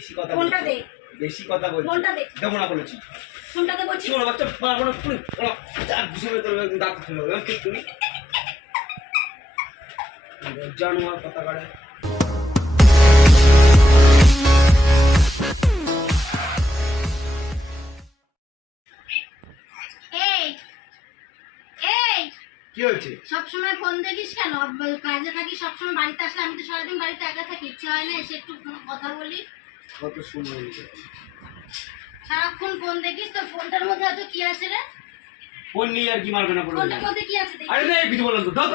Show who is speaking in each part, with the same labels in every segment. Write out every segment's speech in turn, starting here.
Speaker 1: বেশি কথা
Speaker 2: ফোনটা দে।
Speaker 1: বেশি কথা বলছি।
Speaker 2: ফোনটা দে।
Speaker 1: দেবো না বলেছি।
Speaker 2: ফোনটাতে বলছি।
Speaker 1: ছোট বাচ্চা পারব না পুরো চার দাঁত তুমি জানোয়ার কথা কি হয়েছে?
Speaker 2: সবসময় ফোন দেখিস কেন? কাজে থাকি সবসময় বাড়িতে আসলে আমি তো সারাদিন বাড়িতে একা থাকি। ইচ্ছে হয় না এসে একটু কথা বলি।
Speaker 1: কত সুন্দর
Speaker 2: সারাক্ষণ ফোন দেখিস তো ফোনটার মধ্যে এত কি আছে রে?
Speaker 1: ফোন নিয়ে আর কি মারবে না বলে
Speaker 2: ফোনটার মধ্যে কি আছে দেখি।
Speaker 1: আরে না কিছু বললাম তো দাও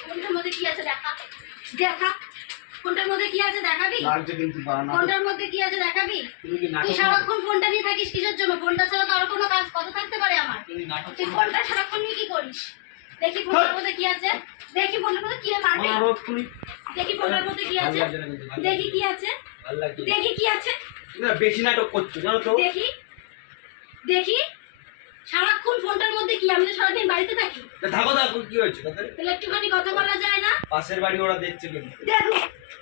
Speaker 2: ফোনটার- মধ্যে কি আছে দেখা। দেখা। ফোনটার মধ্যে কি আছে দেখাবি?
Speaker 1: লাগছে কিন্তু বা
Speaker 2: ফোনটার মধ্যে কি আছে দেখাবি? তুই সারাক্ষণ ফোনটা নিয়ে থাকিস কিসের জন্য? ফোনটা ছাড়া তো আর কোনো কাজ কত থাকতে পারে আমার? তুই ফোনটা সারাক্ষণ নিয়ে কি করিস? দেখি ফোনটার মধ্যে কি আছে। দেখি ফোনটার মধ্যে কি মারবি? দেখি ফোনটার মধ্যে কি আছে। দেখি কি আছে। দেখি কি আছে।
Speaker 1: না বেশি নাটক করছ জানো তো।
Speaker 2: দেখি। দেখি। সারাক্ষণ ফোনটার মধ্যে কি? আমি তো সারাদিন বাড়িতে থাকি।
Speaker 1: থাকো থাকো কি হয়েছে
Speaker 2: তাহলে একটুখানি কথা বলা যায় না?
Speaker 1: পাশের বাড়ি ওরা দেখছে কিন্তু।
Speaker 2: দেখো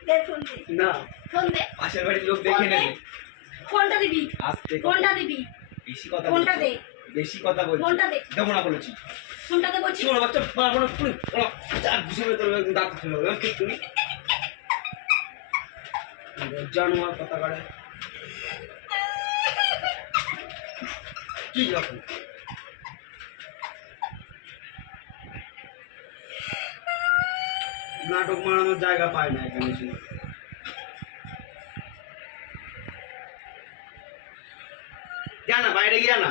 Speaker 2: দে ফোন দে।
Speaker 1: না।
Speaker 2: ফোন দে।
Speaker 1: পাশের বাড়ির লোক দেখে নেবে।
Speaker 2: ফোনটা দিবি।
Speaker 1: আস্তে।
Speaker 2: ফোনটা দিবি।
Speaker 1: বেশি কথা
Speaker 2: ফোনটা দে।
Speaker 1: বেশি কথা বলছি।
Speaker 2: ফোনটা দে।
Speaker 1: দেবো না বলেছি।
Speaker 2: ফোনটাতে বলছি।
Speaker 1: ছোট বাচ্চা পারব না পুরো চার ঘুষে তোর দাঁত ছিল তুমি জানোয়ার কথা কারে কি যখন? নাটক মারানোর জায়গা পায় না এখানে। যা না, বাইরে গিয়া না।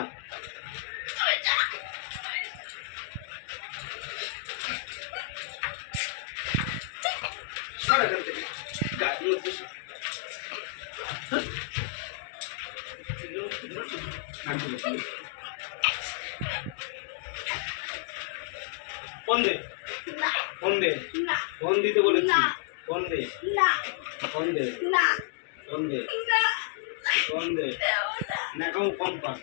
Speaker 1: এখান ফোন দে।
Speaker 2: না
Speaker 1: ফোন দে।
Speaker 2: না
Speaker 1: ফোন দিতে বলেছি।
Speaker 2: না।
Speaker 1: ফোন দে।
Speaker 2: না।
Speaker 1: ফোন দে।
Speaker 2: না।
Speaker 1: ফোন দে। ফোন দে।
Speaker 2: দেও না
Speaker 1: না কম পান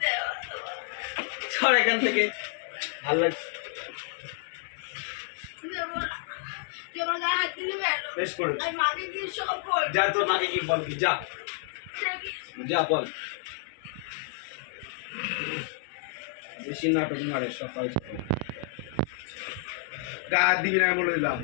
Speaker 2: দেও
Speaker 1: সর এখান থেকে। ভালো লাগছে। করে
Speaker 2: বল।
Speaker 1: যা তোর মাকে কি? বলবি যা যা বল। বেশি নাটক মারে সকাল গা দিবি না বলে দিলাম।